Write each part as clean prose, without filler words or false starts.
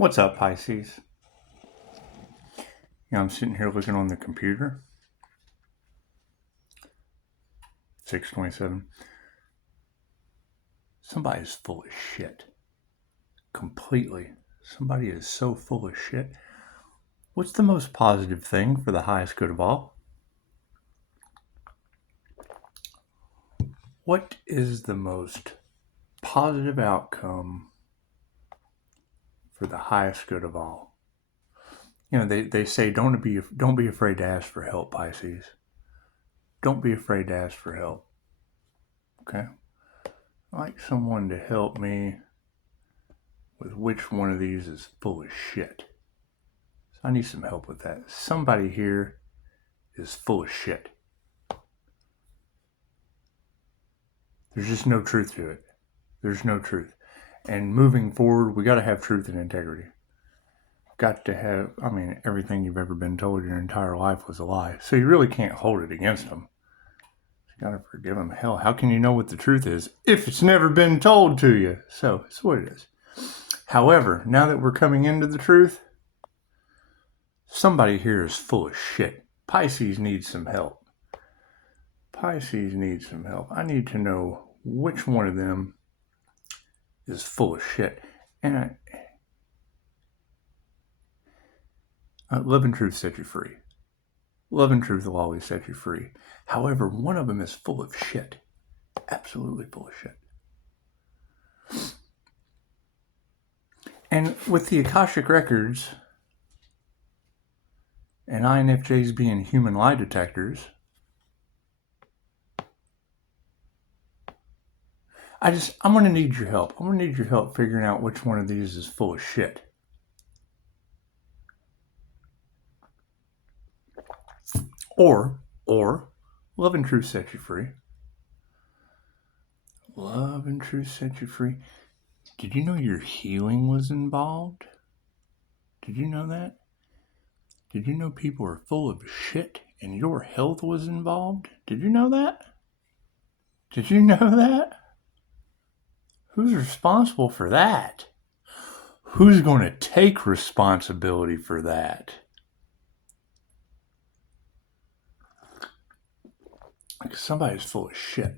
What's up, Pisces? I'm sitting here looking on the computer. 6:27. Somebody is full of shit. Completely. Somebody is so full of shit. What's the most positive thing for the highest good of all? What is the most positive outcome for the highest good of all? They say don't be afraid to ask for help, Pisces. Don't be afraid to ask for help. Okay? I'd like someone to help me with which one of these is full of shit. So I need some help with that. Somebody here is full of shit. There's just no truth to it. There's no truth. And moving forward, we got to have truth and integrity. Got to have, everything you've ever been told your entire life was a lie. So you really can't hold it against them. You got to forgive them. Hell, how can you know what the truth is if it's never been told to you? So it's what it is. However, now that we're coming into the truth, somebody here is full of shit. Pisces needs some help. Pisces needs some help. I need to know which one of them is full of shit. And love and truth set you free. Love and truth will always set you free. However, one of them is full of shit. Absolutely full of shit. And with the Akashic Records and INFJs being human lie detectors, I'm going to need your help. I'm going to need your help figuring out which one of these is full of shit. Or love and truth set you free. Love and truth set you free. Did you know your healing was involved? Did you know that? Did you know people are full of shit and your health was involved? Did you know that? Did you know that? Who's responsible for that? Who's going to take responsibility for that? Like somebody's full of shit.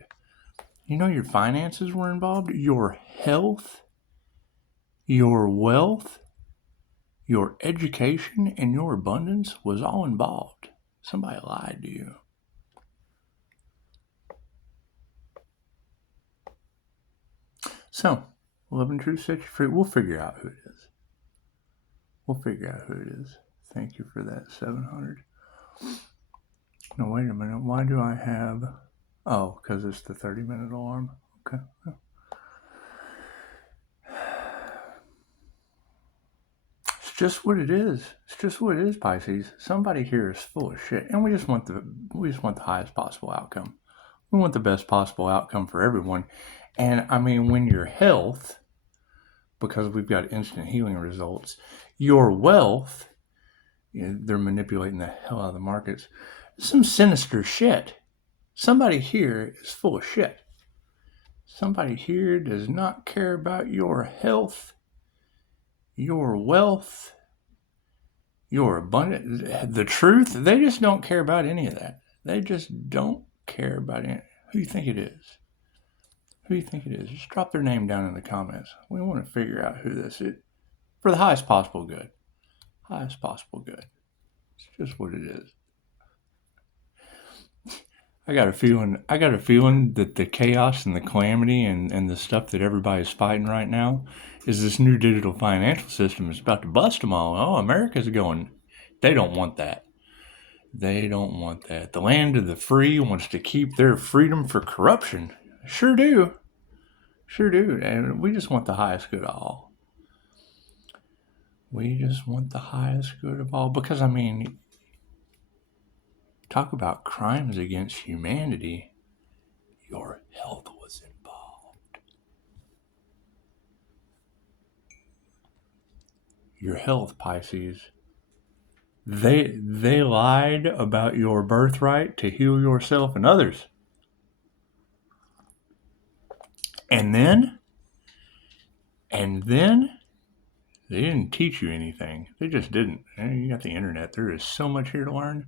You know your finances were involved? Your health, your wealth, your education, and your abundance was all involved. Somebody lied to you. So, love and truth set you free. We'll figure out who it is. Thank you for that, 700. No, wait a minute. Why do I have... Oh, because it's the 30-minute alarm. Okay. It's just what it is. Pisces. Somebody here is full of shit, and we just want the highest possible outcome. We want the best possible outcome for everyone. And when your health, because we've got instant healing results, your wealth, they're manipulating the hell out of the markets. Some sinister shit. Somebody here is full of shit. Somebody here does not care about your health, your wealth, your abundance, the truth. They just don't care about any of that. They just don't care about it. Who do you think it is? Just drop their name down in the comments. We want to figure out who this is for the highest possible good. It's just what it is. I got a feeling that the chaos and the calamity and the stuff that everybody's fighting right now is this new digital financial system is about to bust them all. Oh, America's going. They don't want that. The land of the free wants to keep their freedom for corruption. Sure do. And we just want the highest good of all. Because, talk about crimes against humanity. Your health was involved. Your health, Pisces. They lied about your birthright to heal yourself and others. And then They didn't teach you anything. They just didn't. You got the internet. There is so much here to learn.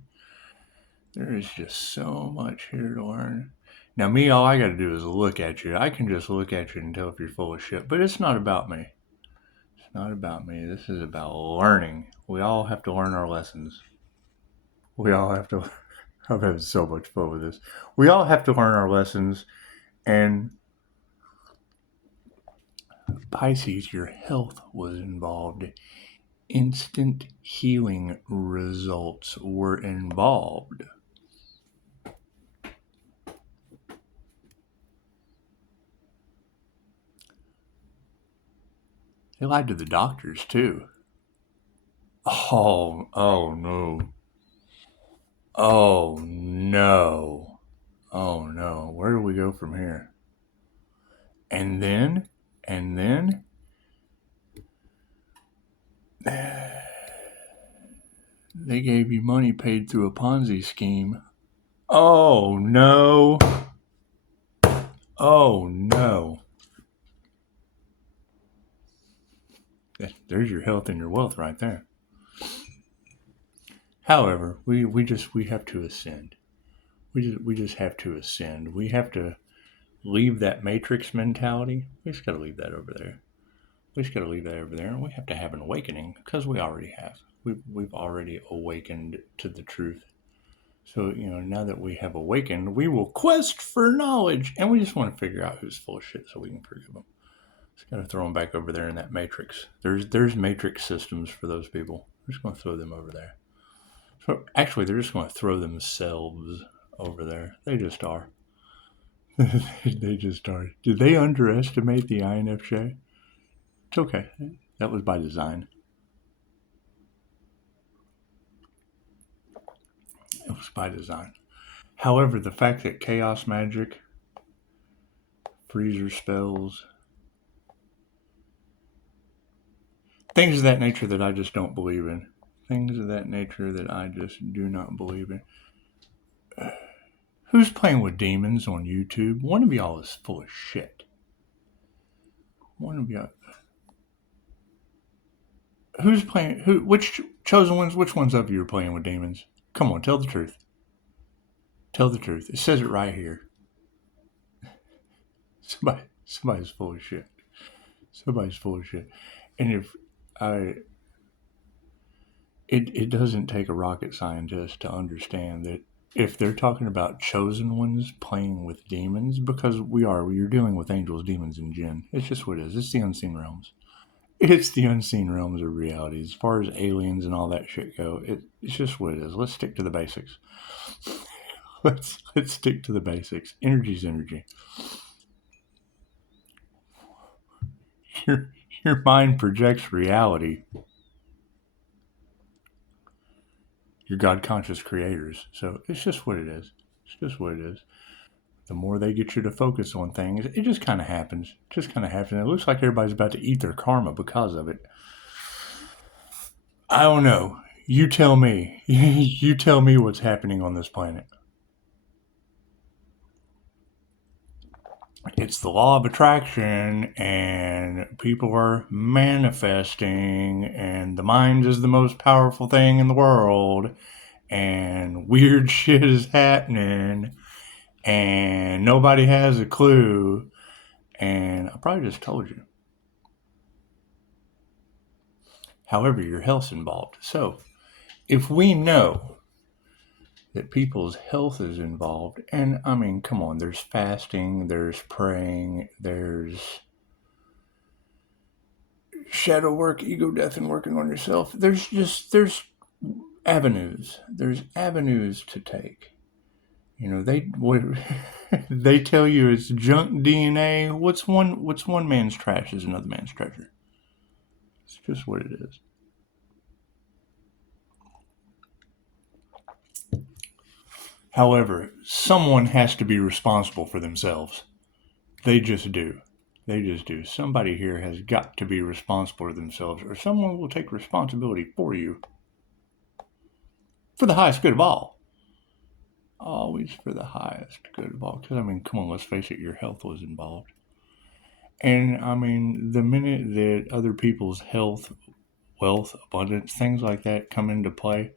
There is just so much here to learn. Now, me, all I got to do is look at you. I can just look at you and tell if you're full of shit. But it's not about me. It's not about me. This is about learning. We all have to learn our lessons. We all have to. I'm having so much fun with this. We all have to learn our lessons. And Pisces, your health was involved. Instant healing results were involved. They lied to the doctors, too. Oh no. Oh, no. Oh, no. Where do we go from here? And then, they gave you money paid through a Ponzi scheme. Oh, no. Oh, no. There's your health and your wealth right there. However, we have to ascend. We just have to ascend. We have to leave that matrix mentality. We just got to leave that over there. And we have to have an awakening, because we already have. We've already awakened to the truth. So, now that we have awakened, we will quest for knowledge, and we just want to figure out who's full of shit so we can forgive them. Just got to throw them back over there in that matrix. There's matrix systems for those people. We're just going to throw them over there. So actually, they're just going to throw themselves over there. They just are. They just are. Did they underestimate the INFJ? It's okay. That was by design. It was by design. However, the fact that chaos magic, freezer spells, things of that nature that I just don't believe in. Things of that nature that I just do not believe in. Who's playing with demons on YouTube? One of y'all is full of shit. One of y'all. Who's playing? Which chosen ones? Which ones of you are playing with demons? Come on, tell the truth. Tell the truth. It says it right here. Somebody's full of shit. Somebody's full of shit. And it doesn't take a rocket scientist to understand that if they're talking about chosen ones playing with demons, because you're dealing with angels, demons, and jinn. It's just what it is. It's the unseen realms. It's the unseen realms of reality. As far as aliens and all that shit go, it's just what it is. Let's stick to the basics. Let's stick to the basics. Energy's energy. Your mind projects reality. You're God conscious creators. So it's just what it is. It's just what it is. The more they get you to focus on things, it just kind of happens. It just kind of happens. It looks like everybody's about to eat their karma because of it. I don't know. You tell me. You tell me what's happening on this planet. It's the law of attraction, and people are manifesting, and the mind is the most powerful thing in the world, and weird shit is happening, and nobody has a clue, and I probably just told you. However, your health's involved. So, if we know that people's health is involved, and I mean, come on, there's fasting, there's praying, there's shadow work, ego death, and working on yourself. There's avenues. There's avenues to take. They tell you it's junk DNA. What's one man's trash is another man's treasure. It's just what it is. However, someone has to be responsible for themselves. They just do. They just do. Somebody here has got to be responsible for themselves, or someone will take responsibility for you. For the highest good of all. Always for the highest good of all. Because, I mean, come on, let's face it, your health was involved. And, I mean, the minute that other people's health wealth, abundance, things like that come into play.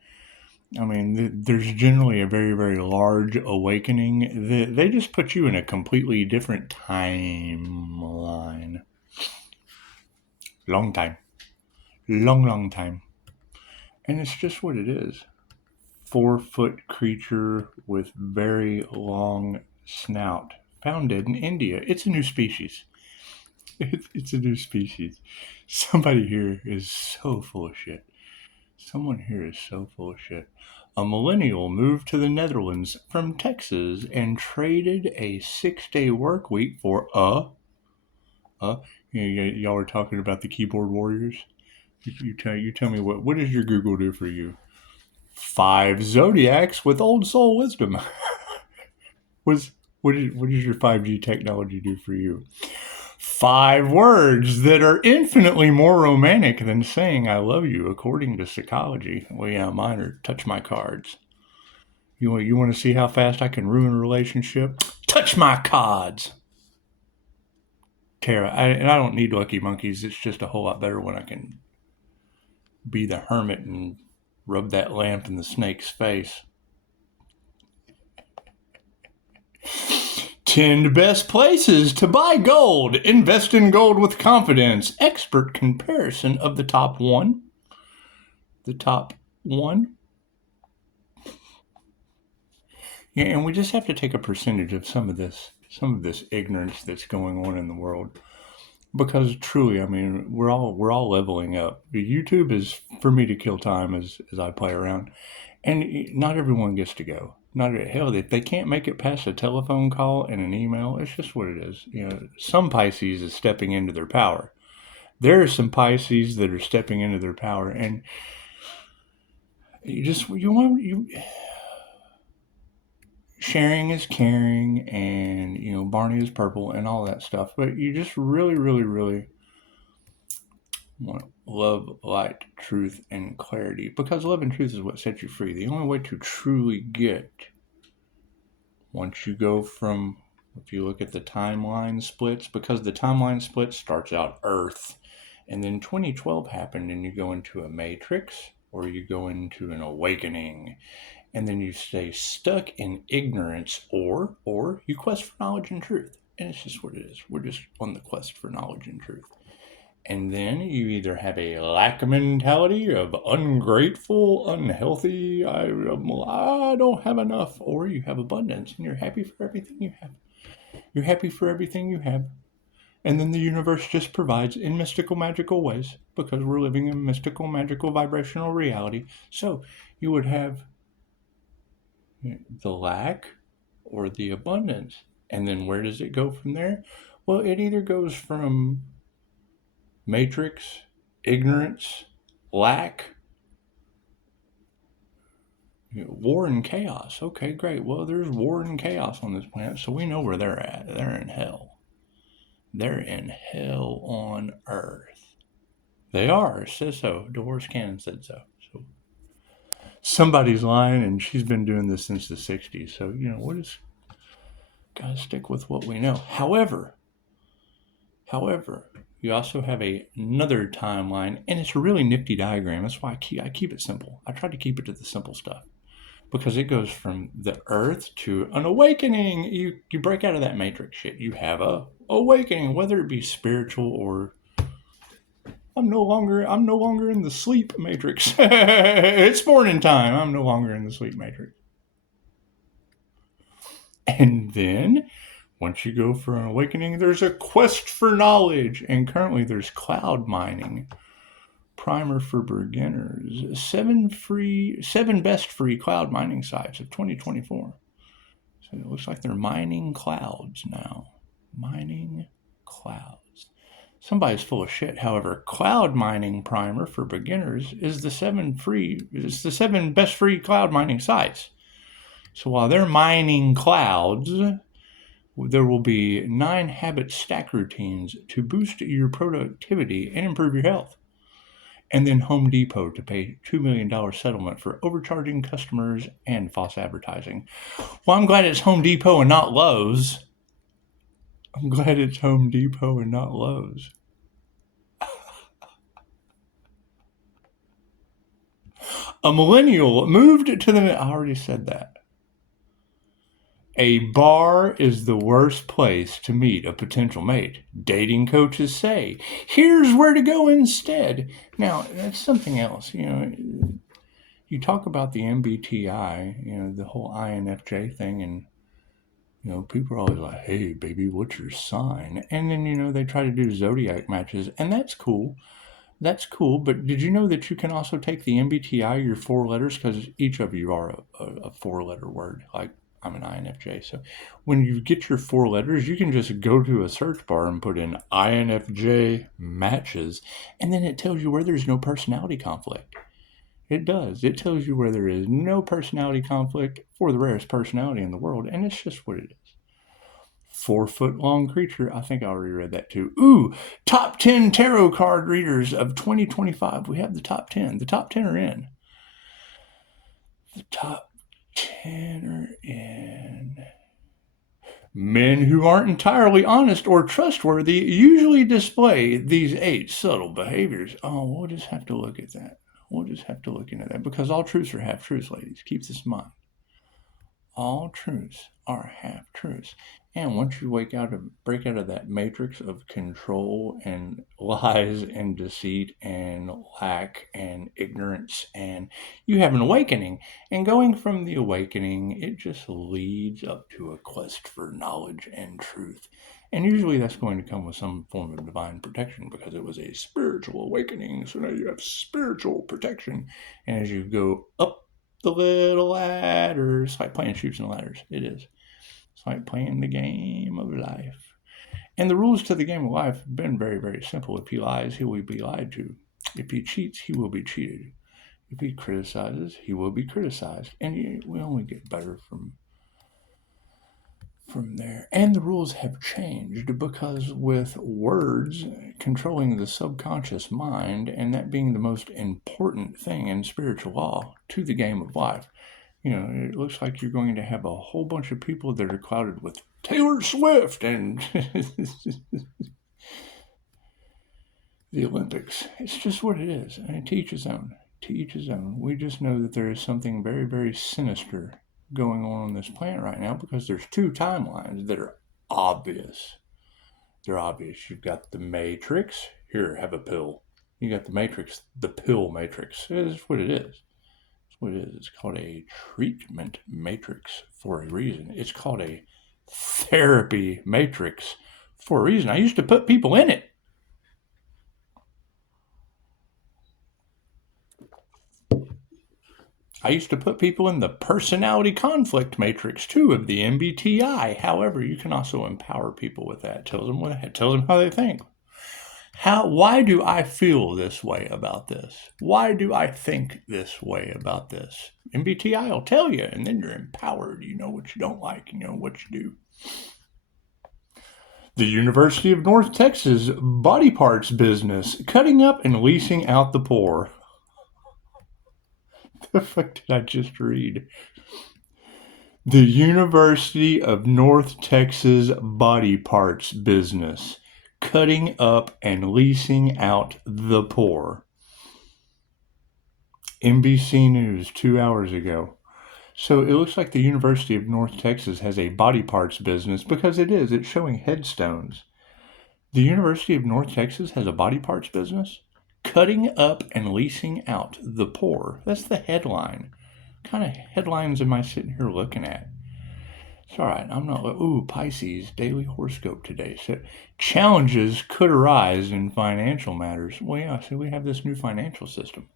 I mean, there's generally a very, very large awakening. They just put you in a completely different timeline. Long time. Long, long time. And it's just what it is. 4-foot creature with very long snout. Found in India. It's a new species. It's a new species. Somebody here is so full of shit. Someone here is so full of shit. A millennial moved to the Netherlands from Texas and traded a 6-day work week for y'all were talking about the keyboard warriors. You tell me what does your Google do for you? 5 zodiacs with old soul wisdom. What does your 5G technology do for you? 5 words that are infinitely more romantic than saying I love you, according to psychology. Well, yeah, mine are touch my cards. You want to see how fast I can ruin a relationship? Touch my cards. Tara, and I don't need lucky monkeys. It's just a whole lot better when I can be the hermit and rub that lamp in the snake's face. 10 best places to buy gold. Invest in gold with confidence. Expert comparison of the top 1. The top 1. Yeah, and we just have to take a percentage of some of this ignorance that's going on in the world. Because truly, I mean, we're all leveling up. YouTube is for me to kill time as I play around. And not everyone gets to go. Hell, if they can't make it past a telephone call and an email, it's just what it is. Some Pisces is stepping into their power. There are some Pisces that are stepping into their power, and sharing is caring, and Barney is purple and all that stuff. But you just really, really, really want love, light, truth, and clarity, because love and truth is what sets you free. The only way to truly get, once you go from, if you look at the timeline splits, because the timeline split starts out Earth, and then 2012 happened, and you go into a matrix, or you go into an awakening, and then you stay stuck in ignorance, or you quest for knowledge and truth. And it's just what it is. We're just on the quest for knowledge and truth. And then you either have a lack mentality of ungrateful, unhealthy, I don't have enough, or you have abundance and you're happy for everything you have. You're happy for everything you have. And then the universe just provides in mystical, magical ways, because we're living in mystical, magical, vibrational reality. So you would have the lack or the abundance. And then where does it go from there? Well, it either goes from matrix, ignorance, lack, war and chaos. Okay, great. Well, there's war and chaos on this planet, so we know where they're at. They're in hell. They're in hell on Earth. They are. It says so. Dolores Cannon said so. So somebody's lying, and she's been doing this since the 60s. So, we're just got to stick with what we know. However, you also have another timeline, and it's a really nifty diagram. That's why I keep it simple. I try to keep it to the simple stuff, because it goes from the Earth to an awakening. You break out of that matrix shit. You have a awakening, whether it be spiritual or I'm no longer in the sleep matrix. It's morning time. I'm no longer in the sleep matrix. And then once you go for an awakening, there's a quest for knowledge. And currently there's cloud mining. Primer for beginners. 7 best free cloud mining sites of 2024. So it looks like they're mining clouds now. Mining clouds. Somebody's full of shit. However, cloud mining primer for beginners is the 7 best free cloud mining sites. So while they're mining clouds, there will be 9 habit stack routines to boost your productivity and improve your health. And then Home Depot to pay $2 million settlement for overcharging customers and false advertising. Well, I'm glad it's Home Depot and not Lowe's. I'm glad it's Home Depot and not Lowe's. A millennial moved to the... I already said that. A bar is the worst place to meet a potential mate. Dating coaches say, here's where to go instead. Now, that's something else. You talk about the MBTI, the whole INFJ thing, and, people are always like, hey, baby, what's your sign? And then, they try to do zodiac matches, and that's cool. That's cool, but did you know that you can also take the MBTI, your 4 letters, because each of you are a 4-letter word. Like, I'm an INFJ, so when you get your 4 letters, you can just go to a search bar and put in INFJ matches, and then it tells you where there's no personality conflict. It does. It tells you where there is no personality conflict for the rarest personality in the world, and it's just what it is. 4-foot-long creature. I think I already read that too. Ooh, top 10 tarot card readers of 2025. We have the top 10. The top 10 are in. The top 10 are in. Men who aren't entirely honest or trustworthy usually display these 8 subtle behaviors. Oh, we'll just have to look at that. We'll just have to look into that, because all truths are half truths, ladies. Keep this in mind. All truths are half truths. And once you break out of that matrix of control and lies and deceit and lack and ignorance, and you have an awakening. And going from the awakening, it just leads up to a quest for knowledge and truth. And usually that's going to come with some form of divine protection, because it was a spiritual awakening. So now you have spiritual protection. And as you go up the little ladder, it's like playing Chutes and Ladders. It is. It's like playing the game of life. And the rules to the game of life have been very, very simple. If he lies, he will be lied to. If he cheats, he will be cheated. If he criticizes, he will be criticized. And we only get better from there. And the rules have changed, because with words controlling the subconscious mind, and that being the most important thing in spiritual law to the game of life, it looks like you're going to have a whole bunch of people that are clouded with Taylor Swift and the Olympics. It's just what it is. I mean, to each his own. To each his own. We just know that there is something very, very sinister going on this planet right now, because there's 2 timelines that are obvious. They're obvious. You've got the Matrix. Here, have a pill. You got the Matrix, the pill matrix. It's what it is. What it is. It's called a treatment matrix for a reason. It's called a therapy matrix for a reason. I used to put people in it. I used to put people in the personality conflict matrix too of the MBTI. However, you can also empower people with that. Tells them how they think. Why do I feel this way about this? Why do I think this way about this? MBTI will tell you, and then you're empowered. You know what you don't like, you know what you do. The University of North Texas body parts business, cutting up and leasing out the poor. The fuck did I just read? The University of North Texas body parts business, cutting up and leasing out the poor. NBC News 2 hours ago. So it looks like the University of North Texas has a body parts business, because it is. It's showing headstones. The University of North Texas has a body parts business? Cutting up and leasing out the poor. That's the headline. What kind of headlines am I sitting here looking at? It's all right. I'm not. Ooh, Pisces daily horoscope today. So challenges could arise in financial matters. Well, yeah. So we have this new financial system.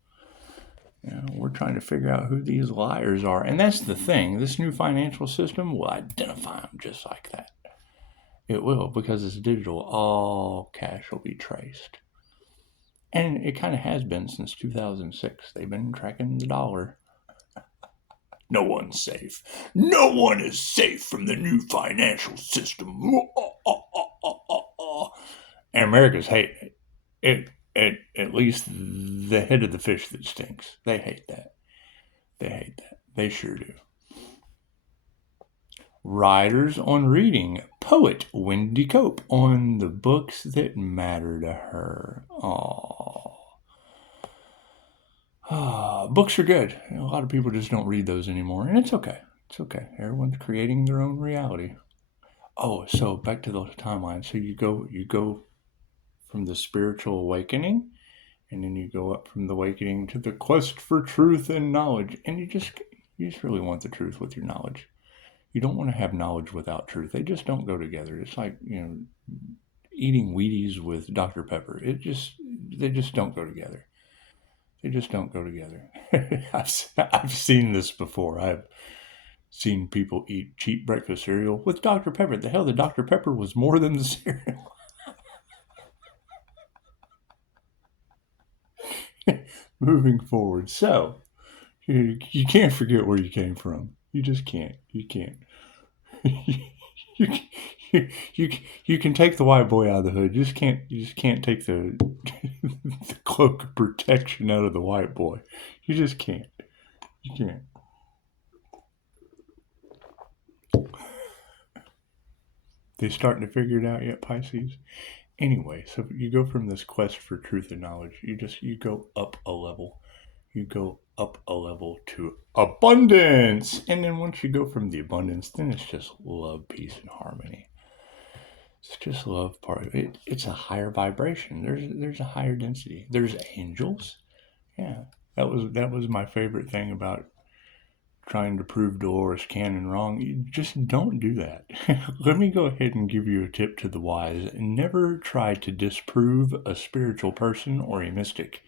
We're trying to figure out who these liars are, and that's the thing. This new financial system will identify them just like that. It will, because it's digital. All cash will be traced, and it kind of has been since 2006. They've been tracking the dollar. No one's safe. No one is safe from the new financial system. And America's hating it. At least the head of the fish that stinks. They hate that. They hate that. They sure do. Writers on reading. Poet Wendy Cope on the books that matter to her. Aww. Books are good. A lot of people just don't read those anymore, and it's okay. It's okay. Everyone's creating their own reality. Oh, so back to the timeline. So you go from the spiritual awakening, and then you go up from the awakening to the quest for truth and knowledge, and you just really want the truth with your knowledge. You don't want to have knowledge without truth. They just don't go together. It's like, eating Wheaties with Dr. Pepper. They just don't go together. They just don't go together. I've seen this before. I've seen people eat cheap breakfast cereal with Dr. Pepper. The hell, the Dr. Pepper was more than the cereal. Moving forward. So, you can't forget where you came from. You just can't. You can't. you can take the white boy out of the hood. You just can't take the cloak of protection out of the white boy. You just can't. You can't. They starting to figure it out yet, Pisces? Anyway, so you go from this quest for truth and knowledge, you go up a level. You go up a level to abundance. And then once you go from the abundance, then it's just love, peace, and harmony. It's just love part of it. It's a higher vibration. There's a higher density. There's angels. Yeah. That was my favorite thing about trying to prove Dolores Cannon wrong. You just don't do that. Let me go ahead and give you a tip to the wise. Never try to disprove a spiritual person or a mystic.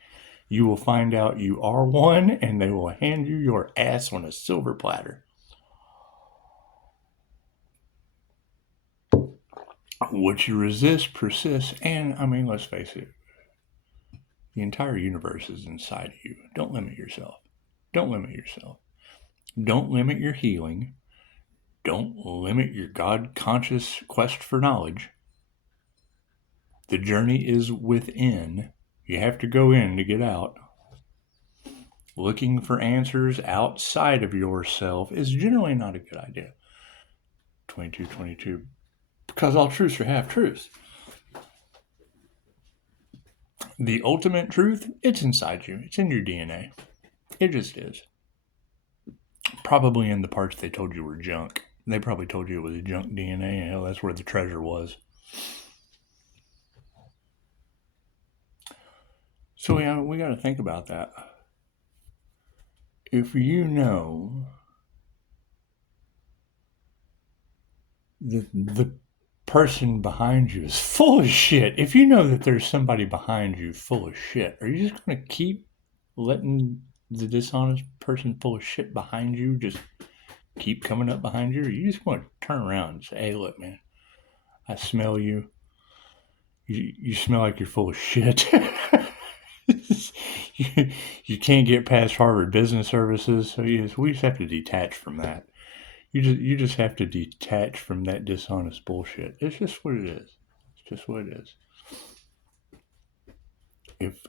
You will find out you are one, and they will hand you your ass on a silver platter. What you resist persists, and let's face it, the entire universe is inside of you. Don't limit yourself. Don't limit yourself. Don't limit your healing. Don't limit your God-conscious quest for knowledge. The journey is within. You have to go in to get out. Looking for answers outside of yourself is generally not a good idea. 2222. Because all truths are half-truths. The ultimate truth, it's inside you. It's in your DNA. It just is. Probably in the parts they told you were junk. They probably told you it was junk DNA, and hell, that's where the treasure was. So we got to think about that. If you know that the person behind you is full of shit, if you know that there's somebody behind you full of shit, are you just going to keep letting the dishonest person full of shit behind you just keep coming up behind you? Or you just want to turn around and say, hey, look, man, I smell you. You smell like you're full of shit. You can't get past Harvard Business Services, so we just have to detach from that. You just have to detach from that dishonest bullshit. It's just what it is. It's just what it is.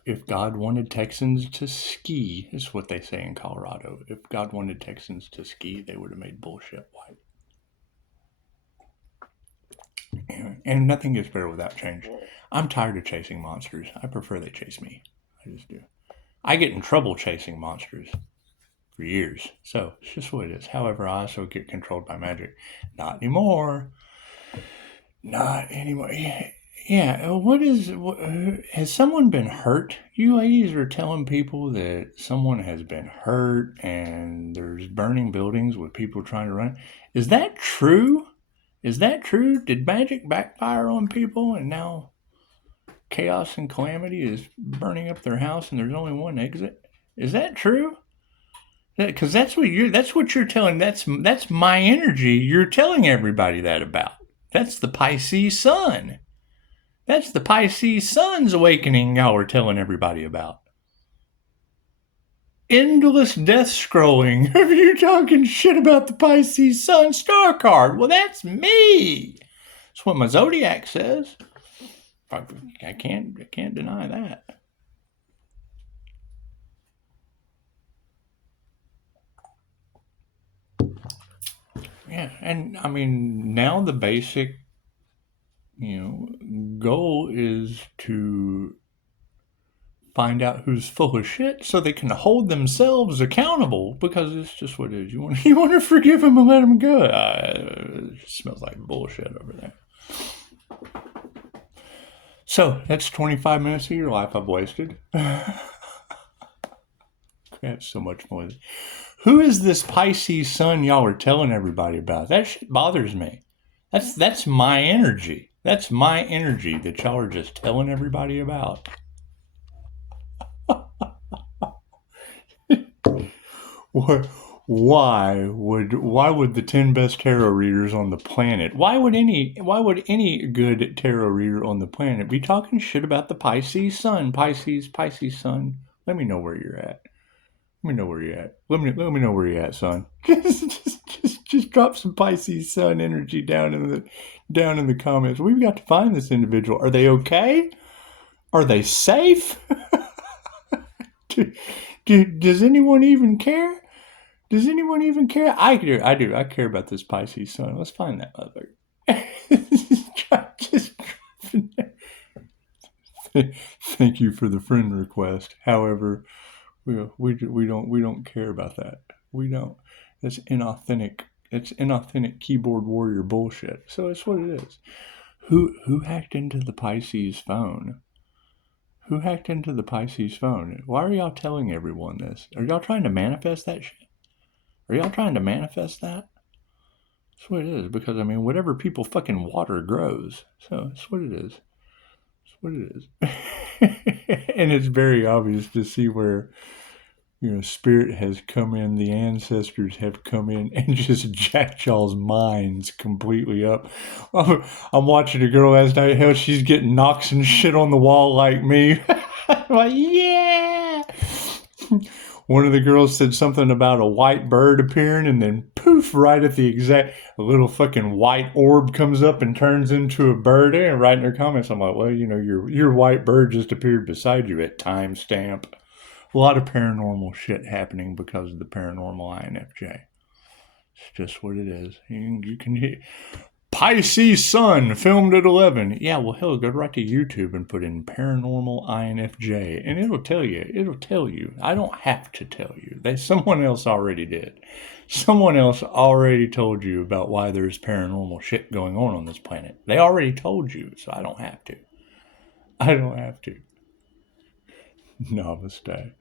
If God wanted Texans to ski, is what they say in Colorado. If God wanted Texans to ski, they would have made bullshit white. And nothing gets better without change. I'm tired of chasing monsters. I prefer they chase me. I just do. I get in trouble chasing monsters for years. So it's just what it is. However, I also get controlled by magic. Not anymore. Not anymore. Yeah. Has someone been hurt? You ladies are telling people that someone has been hurt and there's burning buildings with people trying to run. Is that true? Is that true? Did magic backfire on people and now chaos and calamity is burning up their house and there's only one exit? Is that true? Because that's what you're telling. That's my energy. You're telling everybody that about. That's the Pisces sun. That's the Pisces sun's awakening y'all are telling everybody about. Endless death scrolling. Are you talking shit about the Pisces sun star card? Well, that's me. That's what my zodiac says. I can't deny that. Yeah, and now the basic, goal is to find out who's full of shit so they can hold themselves accountable, because it's just what it is. You want to forgive them and let them go. It smells like bullshit over there. So that's 25 minutes of your life I've wasted. That's so much more. Who is this Pisces sun y'all are telling everybody about? That shit bothers me. That's my energy. That's my energy that y'all are just telling everybody about. Why would the 10 best tarot readers on the planet, why would any good tarot reader on the planet be talking shit about the Pisces sun? Pisces sun. Let me know where you're at. Let me know where you're at. Let me know where you're at, son. Just drop some Pisces sun energy down in the comments. We've got to find this individual. Are they okay? Are they safe? Does anyone even care? Does anyone even care? I do. I care about this Pisces sun. Let's find that motherfucker. Thank you for the friend request. However, we don't care about that. We don't. It's inauthentic. It's inauthentic keyboard warrior bullshit. So it's what it is. Who hacked into the Pisces phone? Who hacked into the Pisces phone? Why are y'all telling everyone this? Are y'all trying to manifest that shit? Are y'all trying to manifest that? That's what it is. Because, I mean, whatever people fucking water grows. So that's what it is. That's what it is. And it's very obvious to see where, spirit has come in, the ancestors have come in and just jacked y'all's minds completely up. I'm watching a girl last night, hell, she's getting knocks and shit on the wall like me. I'm like, yeah! One of the girls said something about a white bird appearing, and then poof, right at the exact, a little fucking white orb comes up and turns into a bird. And right in her comments, I'm like, well, your white bird just appeared beside you at timestamp. A lot of paranormal shit happening because of the paranormal INFJ. It's just what it is. You can hear Pisces sun filmed at 11. Yeah, well, hell, go right to YouTube and put in paranormal INFJ, and it'll tell you. I don't have to tell you. Someone else already did. Someone else already told you about why there's paranormal shit going on this planet. They already told you, so I don't have to. Namaste.